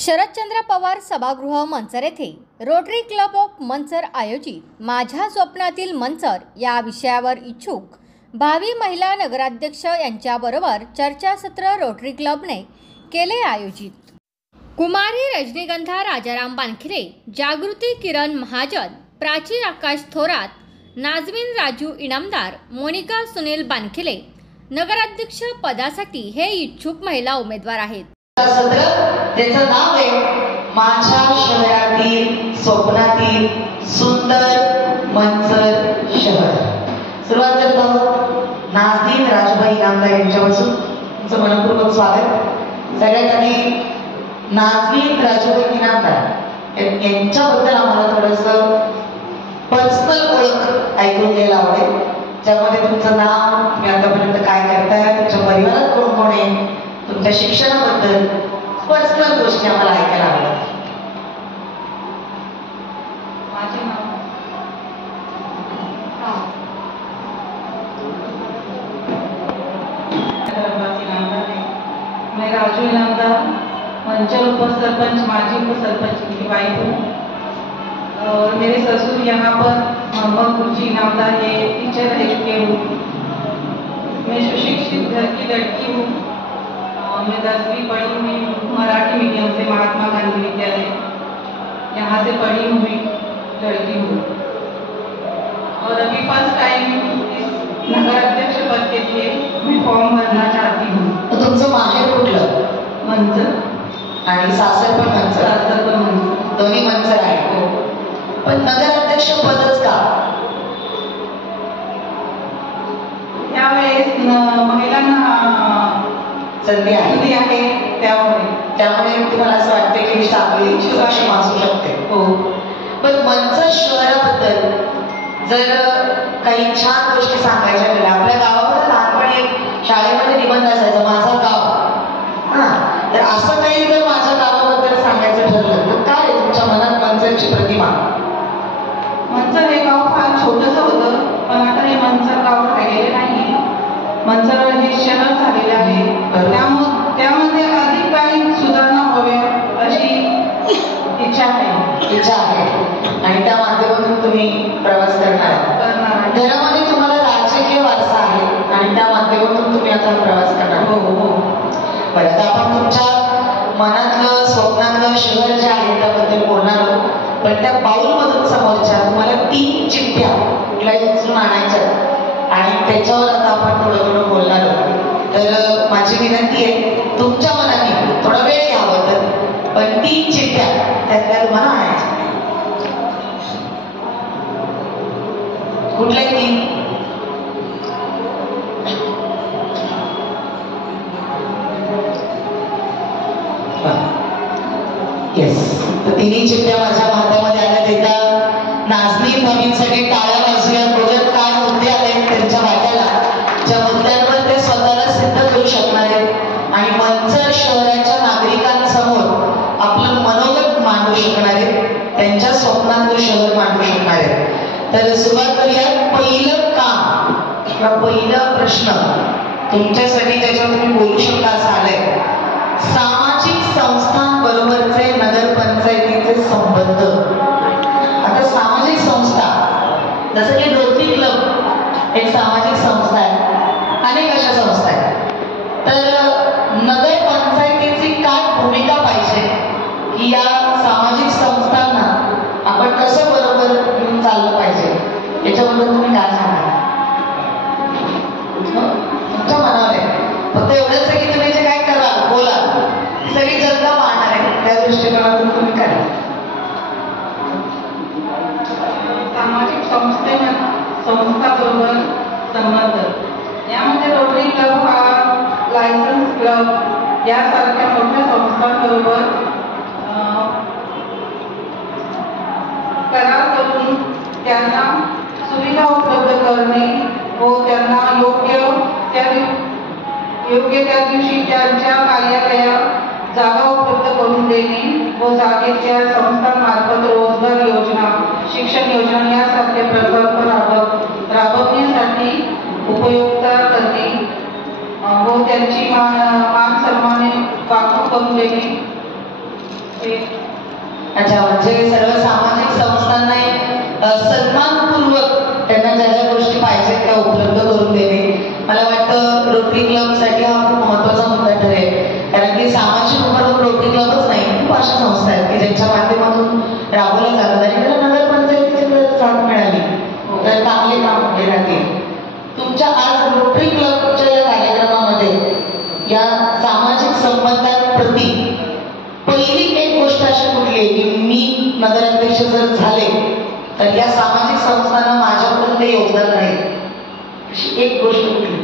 शरदचंद्र पवार सभागृह मंचर येथे rotary club of Manchar आयोजित माझ्या स्वप्नातील मंचर या विषयावर इच्छुक भावी महिला नगराध्यक्ष यांच्याबरोबर चर्चासत्र रोटरी क्लबने केले आयोजित। कुमारी रजनीगंधा राजाराम बानखिरे, जागृती किरण महाजन, प्राची आकाश थोरात, नाजमीन राजू इनामदार, मोनिका सुनील बानखिरे नगराध्यक्ष पदासाठी हे इच्छुक महिला उमेदवार आहेत। सत्र त्याचं नाव आहे माझ्या शहरातील स्वप्नातील सुंदर मंचर शहर। सुरुवात करतो नाजमीन राजूबाई इनामदार यांच्यापासून। तुमचं मनपूर्वक स्वागत। सगळ्यात आधी नाजमीन राजूबाई इनामदार यांच्याबद्दल आम्हाला थोडंसं पर्सनल ओळख ऐकून घ्यायला आवडेल, ज्यामध्ये तुमचं नाव, तुम्ही आतापर्यंत काय करताय, तुमच्या परिवारात कोण कोण आहे, तुमच्या शिक्षणाबद्दल पर्सनल गोष्टी आम्हाला ऐकायला आवडतात। माझे नाव मैं राजू इनामदार, मंचर उपसरपंच, माजी उपसरपंच की वाइफ हूँ। और मेरे ससुर यहाँ पर मोहम्मद गुरुजी इनामदार है, टीचर रह चुके हूँ। मैं सुशिक्षित घर की लड़की हूँ। मैं 10वीं पढ़ी हुई मराठी मीडियम से महात्मा गांधी विद्यालय, यहाँ से पढ़ी हुई लड़की हूँ। और अभी फर्स्ट टाइम नगराध्यक्ष पद के लिए मैं फॉर्म भरना चाहती हूँ। तुमचं माहेर कुठलं? मंचर आणि सासर पण मंचर? सासर पण मंचर, दोन्ही मंचर आहे। पण नगराध्यक्ष पदच का? यावेळेस महिलांना संधी आहे, त्यामुळे तुम्हाला असं वाटते की चांगली सक्षम असू शकते। हो। पण मंचर शहराबद्दल जर काही छान गोष्टी सांगायच्या गेल्या, आपल्या गावामध्ये लहानपणी शाळेमध्ये निबंध असायचा माझा गाव, तर असं काही जर माझ्या गावाबद्दल सांगायचं ठरलं तर काय तुमच्या मनात मंचरची प्रतिमा? मंचर हे गाव फार छोटंसं होतं, पण आता हे मंचर गाव राहिलेले नाही। मंचर हे शहर झालेले आहे, त्यामध्ये अधिक काही सुधारणा व्हावी अशी इच्छा आहे आणि त्या माध्यमातून तुम्ही प्रवास करणार आहात। घरामध्ये तुम्हाला राजकीय वारसा आहे आणि त्या माध्यमातून तुम्ही आता प्रवास करणार। हो हो। बरं, आता आपण तुमच्या मनातलं स्वप्नातलं शहर जे आहे त्याबद्दल बोलणार आहोत, पण त्या बाऊलमधून समोरच्या तुम्हाला 3 चिठ्ठ्या कुठल्याही उचलून आणायच्या आणि त्याच्यावर आता आपण थोडं बोलणार आहोत। तर माझी विनंती आहे तुमच्या मनाने थोडा वेळ घ्यावा, तर पण 3 चिठ्ठ्या त्यातल्या तुम्हाला आणायच्या। कुठल्या 3? येस, तर 3 चिठ्ठ्या माझ्या हातामध्ये आल्या। देता नाजमीन भाभींसाठी टाळ्या वाजूया। बघत काय मुद्दे आले त्यांच्या वाट्याला, ज्या मुद्द्यांवर ते स्वतःला सिद्ध करू शकणार आहेत आणि मंचर शहराच्या नागरिकांसमोर आपलं मनोगत मांडू शकणार आहेत, त्यांच्या स्वप्नातलं शहर मांडू शकणार आहेत। तर सुरुवात करूया। पहिलं काम किंवा पहिला प्रश्न तुमच्यासाठी, त्याच्यावर तुम्ही बोलू शकता असं आलंय, सामाजिक संस्थांबरोबरचे नगरपंचायतीचे संबंध। आता सामाजिक संस्था जसं की रोटरी क्लब एक सामाजिक संस्था आहे, अनेक अशा संस्था आहेत, तर नगरपंचायतीची काय भूमिका पाहिजे की या सामाजिक संस्थांना आपण कसं बरोबर घेऊन चाललं पाहिजे, याच्याबद्दल तुम्ही काय सांगा? तुमच्या मनावर आहे, फक्त एवढंच आहे की तुम्ही जे काय करा बोला सगळी जनता मानणार आहे, त्या दृष्टिकोनातून तुम्ही करा। सामाजिक संस्थाबरोबर संबंध, यामध्ये रोटरी क्लब हा लायसन्स क्लब यासारख्या मोठ्या संस्थांबरोबर करार करून त्यांना सुविधा उपलब्ध करणे व त्यांना योग्य त्या दिवशी त्यांच्या कार्यालयात जागा उपलब्ध करून देणे व जागेच्या संस्थांमार्फत रोजगार योजना, शिक्षण योजना यासारखे प्रकल्प राबवण्यासाठी उपयुक्ता करणे व त्यांची मान सन्माने वागणूक करून देणे हे अच्छा, म्हणजे सर्व सामाजिक संस्थांना सन्मानपूर्वक त्यांना ज्या ज्या गोष्टी पाहिजेत त्या उपलब्ध करून देणे, मला वाटतं रोटरी क्लबसाठी हा खूप महत्त्वाचा मुद्दा ठरेल. कारण की सामाजिक उपक्रम रोटरी क्लबच नाही, खूप अशा संस्था आहेत की ज्यांच्या माध्यमातून राबवल्या जातात आणि त्याला नगरपंचायतीची जर साथ मिळाली तर चांगले काम पुढे राहतील. तुमच्या आज रोटरी क्लबच्या या कार्यक्रमामध्ये या सामाजिक संबंधांप्रती पहिली एक गोष्ट अशी कुठली आहे की मी नगराध्यक्ष जर झाले तर या सामाजिक संस्थांना माझ्याकडून ते योगदान राहील, अशी एक गोष्ट कुठली?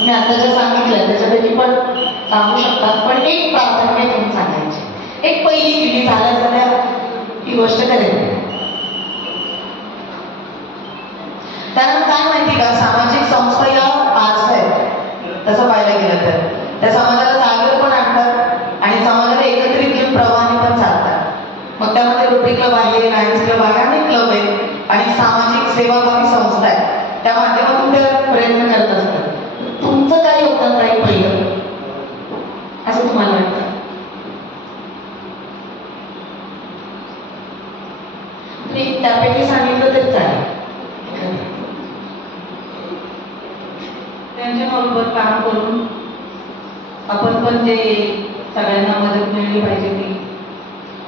मी आता जे सांगितलं त्याच्यापैकी पण सांगू शकतात, पण एक प्राधान्य तुम्ही सांगायची, एक पहिली पिढी झाल्या ही गोष्ट करेल. कारण काय माहिती का, सामाजिक संस्था या आर्स आहेत तसं पाहायला गेलं तर त्या समाजाला जागेवर पण आणतात आणि समाजाला एकत्रित घेऊन प्रवाहाने पण चालतात. मग त्यामध्ये रोटरी क्लब आहे, लायन्स क्लब आहे, अनेक क्लब आहेत आणि सामाजिक सेवाभावी संस्था आहेत, त्या माध्यमातून ते प्रयत्न करत असतात. तुमचं काय योगदान राहील पहिलं असं तुम्हाला वाटतं? त्यापैकी सांगितलं तरी चालेल. त्यांच्याबरोबर काम करून आपण पण जे सगळ्यांना मदत मिळाली पाहिजे ती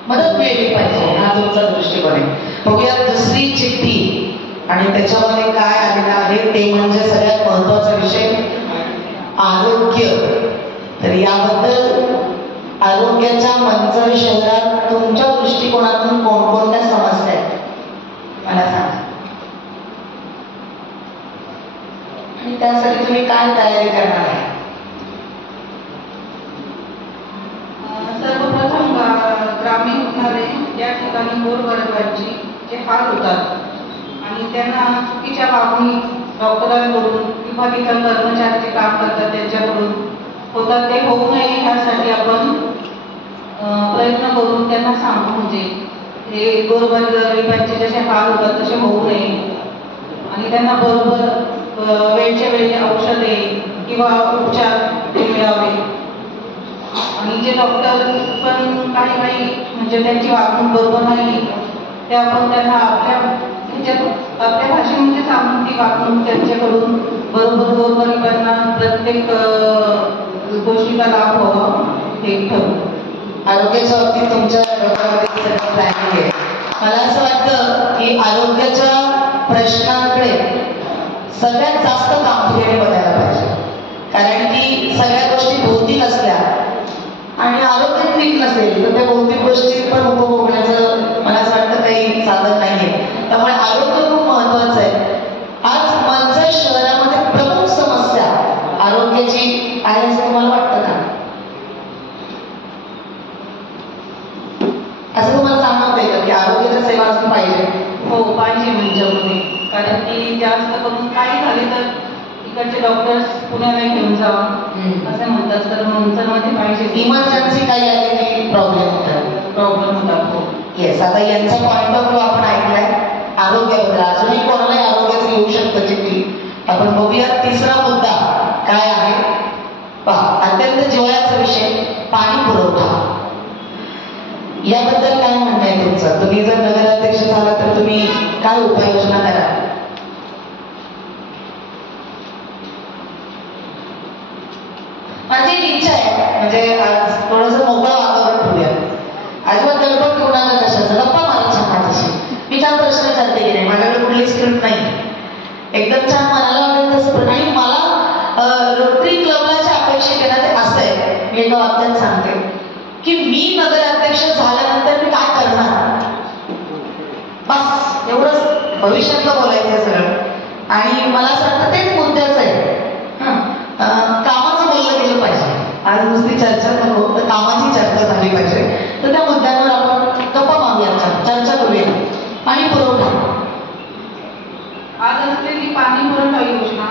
मदत मिळाली पाहिजे, हा तुमचा दृष्टिकोन आहे. बघूया दुसरी चिठ्ठी आणि त्याच्यामध्ये काय आलेलं आहे ते म्हणजे सगळ्यात महत्वाचा विषय आरोग्य. तर याबद्दल आरोग्याच्या मंचर शहरात तुमच्या दृष्टिकोनातून कोणकोणत्या समस्या आहेत मला सांगा आणि त्यासाठी तुम्ही काय तयारी करणार आहे? सर्वप्रथम ग्रामीण रुग्णालय या ठिकाणी गोरगरिबांची जे हाल होतात आणि त्यांना चुकीच्या मागणी डॉक्टरांकडून किंवा तिथं कर्मचारी जे काम करतात त्यांच्याकडून होतात ते होऊ नये यासाठी आपण प्रयत्न करून त्यांना सांगू, म्हणजे हे गोरगरिबांचे जसे हाल होतात तसे होऊ नये आणि त्यांना बरोबर वेळच्या वेळी औषधे किंवा उपचार ते मिळावे. आणि जे डॉक्टर पण काही म्हणजे त्यांची वागणूक बरोबर नाही ते आपण त्यांना आपल्या भाषेमध्ये सांगून ती वागणूक त्यांच्याकडून बरोबर गोरगरिबांना प्रत्येक गोष्टीचा लाभ व्हावा हे ठरवू. आरोग्याच्या बाबतीत तुमच्या डोक्यामध्ये सगळं प्लॅनिंग आहे. मला असं वाटतं की आरोग्याच्या प्रश्नांकडे सगळ्यात जास्त गांभीर्याने बघायला पाहिजे, कारण की सगळ्या गोष्टी भौतिक असल्या आणि आरोग्य नीट नसेल तर त्या भौतिक गोष्टी पण उपभोगण्याचं मला असं वाटतं काही साधन नाहीये. त्यामुळे आरोग्य खूप महत्वाचं आहे. आज मंचर शहरामध्ये प्रमुख समस्या आरोग्याची आहे असं तुम्हाला वाटतं का? असं तुम्हाला जाणवत आहे का की आरोग्याच्या सेवा अजून पाहिजे? हो पाहिजे मंचरमध्ये, कारण की जास्त करून काही झाले तर इकडचे डॉक्टर्स पुण्याला घेऊन जावा असं म्हणतात, तर मंचरमध्ये पाहिजे. इमर्जन्सी काही आली की प्रॉब्लेम होतात. हो येस, आता यांचा पॉइंट ऑफ व्ह्यू आपण ऐकलाय आरोग्याबद्दल. अजूनही कोणालाही आरोग्याचं येऊ शकतं चिठ्ठी. आपण बघूया तिसरा मुद्दा काय आहे. पहा, अत्यंत जिव्हाळ्याचा विषय पाणी पुरवठा. याबद्दल काय म्हणणं आहे तुमचं? तुम्ही जर नगराध्यक्ष झाला तर तुम्ही काय उपाययोजना कराल? माझी इच्छा आहे म्हणजे आज थोडंसं मोकळं वातावरण ठेवूया. अजिबात गडबड घेऊ नका, कशाचं गप्पा मारायच्या माझ्याशी. मी छान प्रश्न विचारते की नाही, माझ्याकडे कुठली स्क्रिप्ट नाही, एकदम छान मनाला वाटेल तसं. आणि मला रोटरी क्लबला जे अपेक्षित आहे ना ते असं आहे, मी एका वाक्यात सांगते की मी नगराध्यक्ष झाल्यानंतर मी काय करणार, बस एवढंच भविष्यातलं बोलायचं सगळं. आणि मला असं वाटतं तेच मुद्द्याचं आहे. कामाचं बोललं गेलं पाहिजे. आज नुसती चर्चा नको, तर कामाची चर्चा झाली पाहिजे. तर त्या मुद्द्यांवर आपण गप्पा मारूया, चर्चा करूया. पाणी पुरवठा आज असलेली पाणी पुरवठा योजना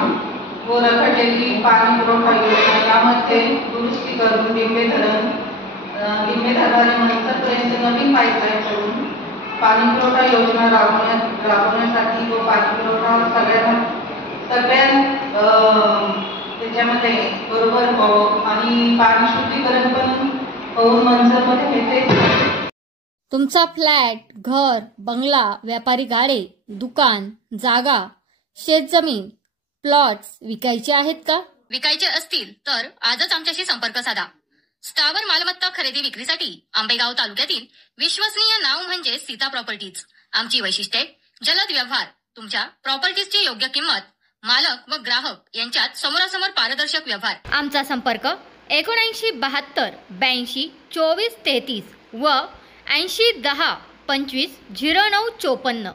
व रखडलेली पाणी पुरवठा योजना यामध्ये दुरुस्ती करून लिंबे धरण मंचरपर्यंत नवीन पाईपलाईन करून पाणी पुरवठा योजना राबवण्यासाठी व पाणी पुरवठा सगळ्या त्याच्यामध्ये बरोबर व्हावं आणि पाणी शुद्धीकरण पण पवन मंचरमध्ये येते. तुमचा फ्लॅट, घर, बंगला, व्यापारी गाडे, दुकान, जागा, शेतजमीन, प्लॉट्स विकायचे आहेत का? विकायचे असतील तर आजच आमच्याशी संपर्क साधा. स्थावर मालमत्ता खरेदी विक्रीसाठी आंबेगाव तालुक्यातील विश्वसनीय नाव म्हणजे सीता प्रॉपर्टीज. आमची वैशिष्ट्ये: जलद व्यवहार, तुमच्या प्रॉपर्टीजची योग्य किंमत, मालक व ग्राहक यांच्यात समोरासमोर पारदर्शक व्यवहार. आमचा संपर्क 7972 82 24 33 व 80 10 25 09 54.